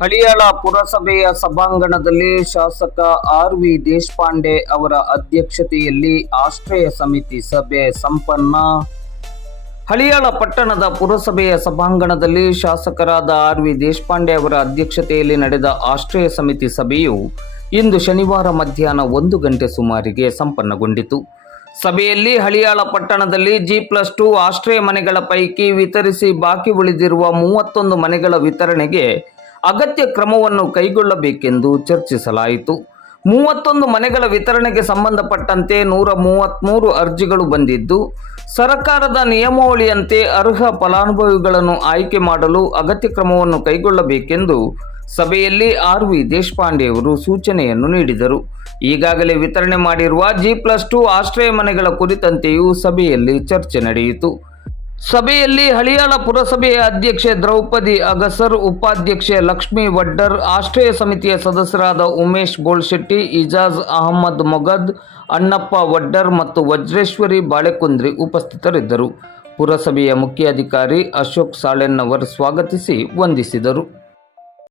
ಹಳಿಯಾಳ ಪುರಸಭೆಯ ಸಭಾಂಗಣದಲ್ಲಿ ಶಾಸಕ ಆರ್ ವಿ ದೇಶಪಾಂಡೆ ಅವರ ಅಧ್ಯಕ್ಷತೆಯಲ್ಲಿ ಆಶ್ರಯ ಸಮಿತಿ ಸಭೆ ಸಂಪನ್ನ. ಹಳಿಯಾಳ ಪಟ್ಟಣದ ಪುರಸಭೆಯ ಸಭಾಂಗಣದಲ್ಲಿ ಶಾಸಕರಾದ ಆರ್ ವಿ ದೇಶಪಾಂಡೆ ಅವರ ಅಧ್ಯಕ್ಷತೆಯಲ್ಲಿ ನಡೆದ ಆಶ್ರಯ ಸಮಿತಿ ಸಭೆಯು ಇಂದು ಶನಿವಾರ ಮಧ್ಯಾಹ್ನ ಒಂದು ಗಂಟೆ ಸುಮಾರಿಗೆ ಸಂಪನ್ನಗೊಂಡಿತು. ಸಭೆಯಲ್ಲಿ ಹಳಿಯಾಳ ಪಟ್ಟಣದಲ್ಲಿ ಜಿ ಪ್ಲಸ್ ಟು ಆಶ್ರಯ ಮನೆಗಳ ಪೈಕಿ ವಿತರಿಸಿ ಬಾಕಿ ಉಳಿದಿರುವ ಮೂವತ್ತೊಂದು ಮನೆಗಳ ವಿತರಣೆಗೆ ಅಗತ್ಯ ಕ್ರಮವನ್ನು ಕೈಗೊಳ್ಳಬೇಕೆಂದು ಚರ್ಚಿಸಲಾಯಿತು. ಮೂವತ್ತೊಂದು ಮನೆಗಳ ವಿತರಣೆಗೆ ಸಂಬಂಧಪಟ್ಟಂತೆ ನೂರ ಮೂವತ್ತ್ಮೂರು ಅರ್ಜಿಗಳು ಬಂದಿದ್ದು, ಸರ್ಕಾರದ ನಿಯಮಾವಳಿಯಂತೆ ಅರ್ಹ ಫಲಾನುಭವಿಗಳನ್ನು ಆಯ್ಕೆ ಮಾಡಲು ಅಗತ್ಯ ಕ್ರಮವನ್ನು ಕೈಗೊಳ್ಳಬೇಕೆಂದು ಸಭೆಯಲ್ಲಿ ಆರ್ ವಿ ದೇಶಪಾಂಡೆಯವರು ಸೂಚನೆಯನ್ನು ನೀಡಿದರು. ಈಗಾಗಲೇ ವಿತರಣೆ ಮಾಡಿರುವ ಜಿ ಪ್ಲಸ್ ಟು ಆಶ್ರಯ ಮನೆಗಳ ಕುರಿತಂತೆಯೂ ಸಭೆಯಲ್ಲಿ ಚರ್ಚೆ ನಡೆಯಿತು. ಸಭೆಯಲ್ಲಿ ಹಳಿಯಾಳ ಪುರಸಭೆಯ ಅಧ್ಯಕ್ಷೆ ದ್ರೌಪದಿ ಅಗಸರ್, ಉಪಾಧ್ಯಕ್ಷೆ ಲಕ್ಷ್ಮೀ ವಡ್ಡರ್, ಆಶ್ರಯ ಸಮಿತಿಯ ಸದಸ್ಯರಾದ ಉಮೇಶ್ ಗೋಳ್ಶೆಟ್ಟಿ ಇಜಾಜ್ ಅಹಮ್ಮದ್ ಮೊಗದ್, ಅಣ್ಣಪ್ಪ ವಡ್ಡರ್ ಮತ್ತು ವಜ್ರೇಶ್ವರಿ ಬಾಳೆಕುಂದ್ರಿ ಉಪಸ್ಥಿತರಿದ್ದರು. ಪುರಸಭೆಯ ಮುಖ್ಯಾಧಿಕಾರಿ ಅಶೋಕ್ ಸಾಳೆನ್ನವರ್ ಸ್ವಾಗತಿಸಿ ವಂದಿಸಿದರು.